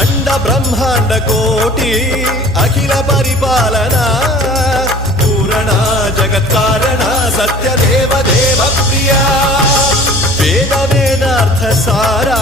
अंड ब्रह्मांड कोटि अखिल परिपालना पूरणा जगत्कारणा सत्य देव देव प्रिया वेद वेदार्थ सारा